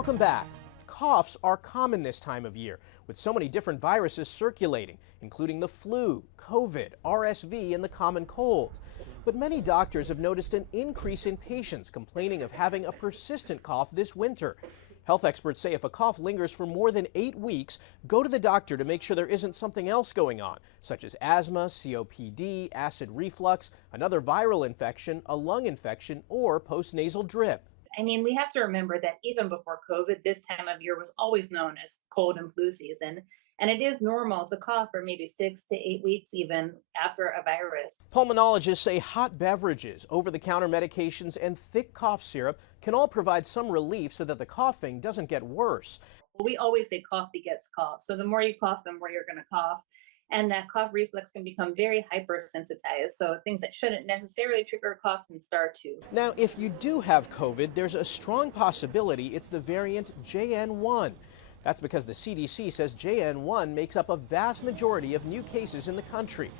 Welcome back. Coughs are common this time of year, with so many different viruses circulating, including the flu, COVID, RSV, and the common cold. But many doctors have noticed an increase in patients complaining of having a persistent cough this winter. Health experts say if a cough lingers for more than 8 weeks, go to the doctor to make sure there isn't something else going on, such as asthma, COPD, acid reflux, another viral infection, a lung infection, or postnasal drip. I mean, we have to remember that even before COVID, this time of year was always known as cold and flu season. And it is normal to cough for maybe 6 to 8 weeks, even after a virus. Pulmonologists say hot beverages, over-the-counter medications, and thick cough syrup can all provide some relief so that the coughing doesn't get worse. We always say cough begets cough. So the more you cough, the more you're going to cough. And that cough reflex can become very hypersensitized. So things that shouldn't necessarily trigger a cough can start to. Now, if you do have COVID, there's a strong possibility it's the variant JN1. That's because the CDC says JN1 makes up a vast majority of new cases in the country.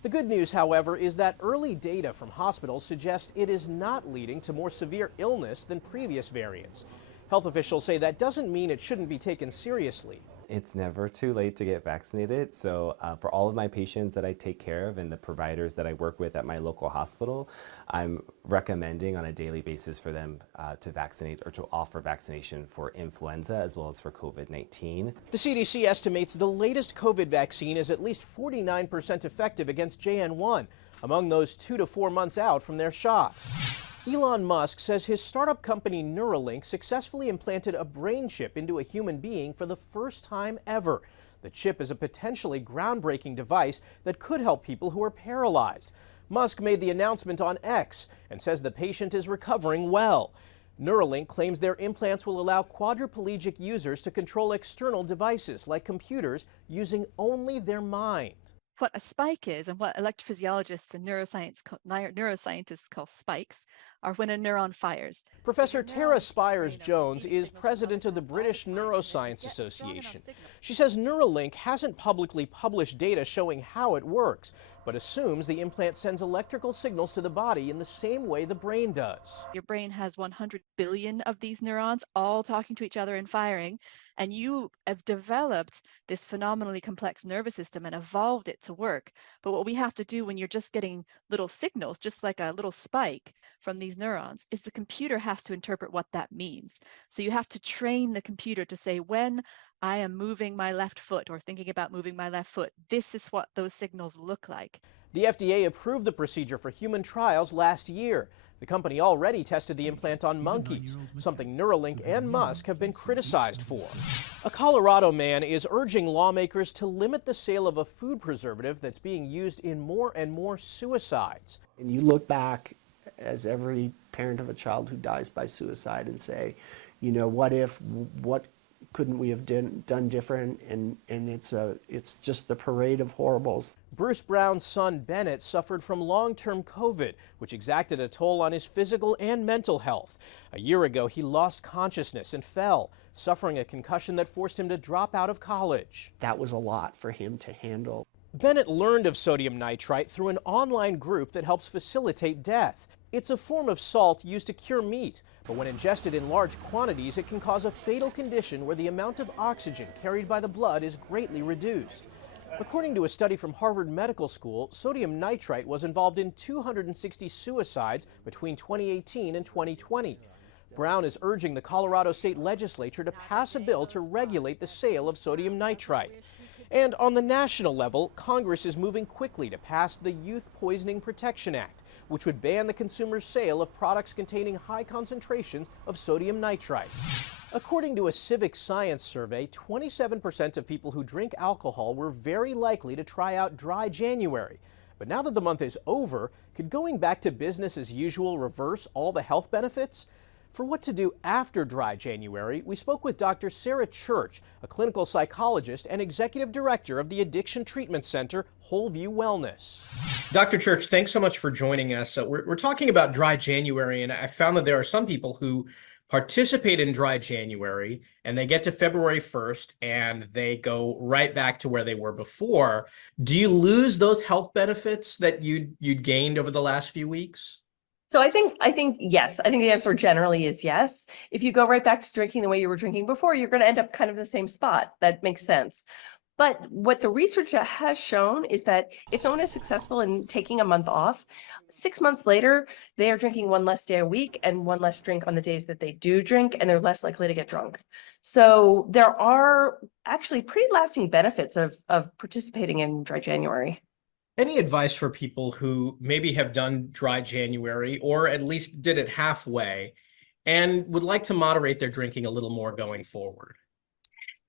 The good news, however, is that early data from hospitals suggest it is not leading to more severe illness than previous variants. Health officials say that doesn't mean it shouldn't be taken seriously. It's never too late to get vaccinated. So for all of my patients that I take care of and the providers that I work with at my local hospital, I'm recommending on a daily basis for them to vaccinate or to offer vaccination for influenza as well as for COVID-19. The CDC estimates the latest COVID vaccine is at least 49% effective against JN1 among those 2 to 4 months out from their shots. Elon Musk says his startup company Neuralink successfully implanted a brain chip into a human being for the first time ever. The chip is a potentially groundbreaking device that could help people who are paralyzed. Musk made the announcement on X and says the patient is recovering well. Neuralink claims their implants will allow quadriplegic users to control external devices like computers using only their mind. What a spike is and what electrophysiologists and neuroscientists call spikes are when a neuron fires. Professor Tara Spires-Jones is president of the British Neuroscience Association. She says Neuralink hasn't publicly published data showing how it works, but assumes the implant sends electrical signals to the body in the same way the brain does. Your brain has 100 billion of these neurons all talking to each other and firing, and you have developed this phenomenally complex nervous system and evolved it to work. But what we have to do when you're just getting little signals, just like a little spike from these neurons, is the computer has to interpret what that means. So you have to train the computer to say, when I am moving my left foot or thinking about moving my left foot, this is what those signals look like. The FDA approved the procedure for human trials last year. The company already tested the implant on monkeys, something Neuralink and Musk have been criticized for. A Colorado man is urging lawmakers to limit the sale of a food preservative that's being used in more and more suicides. And you look back as every parent of a child who dies by suicide and say, you know, what couldn't we have done different? And it's just the parade of horribles. Bruce Brown's son Bennett suffered from long-term COVID, which exacted a toll on his physical and mental health. A year ago, he lost consciousness and fell, suffering a concussion that forced him to drop out of college. That was a lot for him to handle. Bennett learned of sodium nitrite through an online group that helps facilitate death. It's a form of salt used to cure meat, but when ingested in large quantities, it can cause a fatal condition where the amount of oxygen carried by the blood is greatly reduced. According to a study from Harvard Medical School, sodium nitrite was involved in 260 suicides between 2018 and 2020. Brown is urging the Colorado State Legislature to pass a bill to regulate the sale of sodium nitrite. And on the national level, Congress is moving quickly to pass the Youth Poisoning Protection Act, which would ban the consumer's sale of products containing high concentrations of sodium nitrite. According to a civic science survey, 27% of people who drink alcohol were very likely to try out dry January. But now that the month is over, could going back to business as usual reverse all the health benefits? For what to do after dry January, we spoke with Dr. Sarah Church, a clinical psychologist and executive director of the Addiction Treatment Center, Wholeview Wellness. Dr. Church, thanks so much for joining us. We're talking about dry January, and I found that there are some people who participate in dry January and they get to February 1st and they go right back to where they were before. Do you lose those health benefits that you'd gained over the last few weeks? So I think yes. I think the answer generally is yes. If you go right back to drinking the way you were drinking before, you're going to end up kind of in the same spot. That makes sense. But what the research has shown is that if someone is successful in taking a month off, 6 months later, they are drinking one less day a week and one less drink on the days that they do drink, and they're less likely to get drunk. So there are actually pretty lasting benefits of participating in Dry January. Any advice for people who maybe have done dry January or at least did it halfway and would like to moderate their drinking a little more going forward?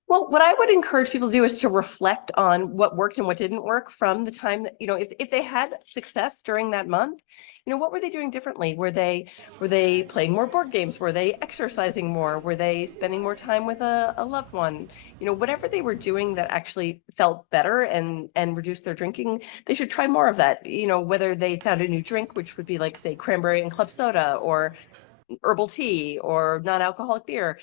Well, what I would encourage people to do is to reflect on what worked and what didn't work from the time that, if they had success during that month, what were they doing differently? Were they playing more board games? Were they exercising more? Were they spending more time with a loved one? Whatever they were doing that actually felt better and reduced their drinking, they should try more of that. Whether they found a new drink, which would be like, say, cranberry and club soda, or herbal tea, or non-alcoholic beer,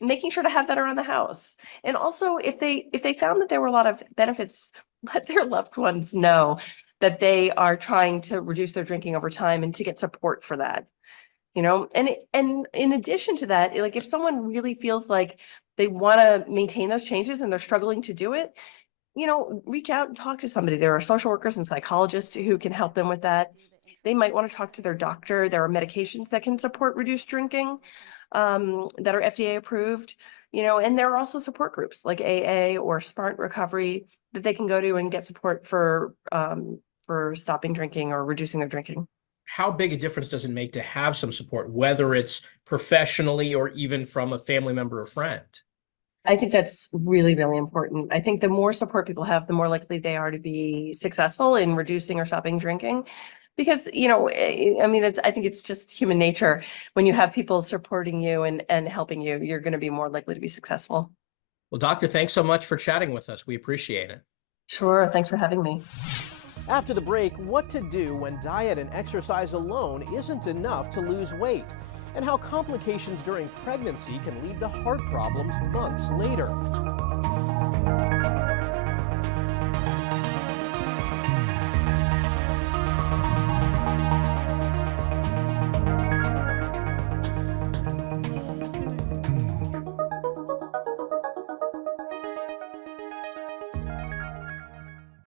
making sure to have that around the house. And also, if they found that there were a lot of benefits, let their loved ones know that they are trying to reduce their drinking over time and to get support for that. And in addition to that, like, if someone really feels like they want to maintain those changes and they're struggling to do it, reach out and talk to somebody. There are social workers and psychologists who can help them with that. They might want to talk to their doctor. There are medications that can support reduced drinking that are FDA approved, and there are also support groups like AA or Smart Recovery that they can go to and get support for stopping drinking or reducing their drinking. How big a difference does it make to have some support, whether it's professionally or even from a family member or friend? I think that's really, really important. I think the more support people have, the more likely they are to be successful in reducing or stopping drinking. Because, I think it's just human nature. When you have people supporting you and helping you, you're going to be more likely to be successful. Well, doctor, thanks so much for chatting with us. We appreciate it. Sure. Thanks for having me. After the break, what to do when diet and exercise alone isn't enough to lose weight, and how complications during pregnancy can lead to heart problems months later.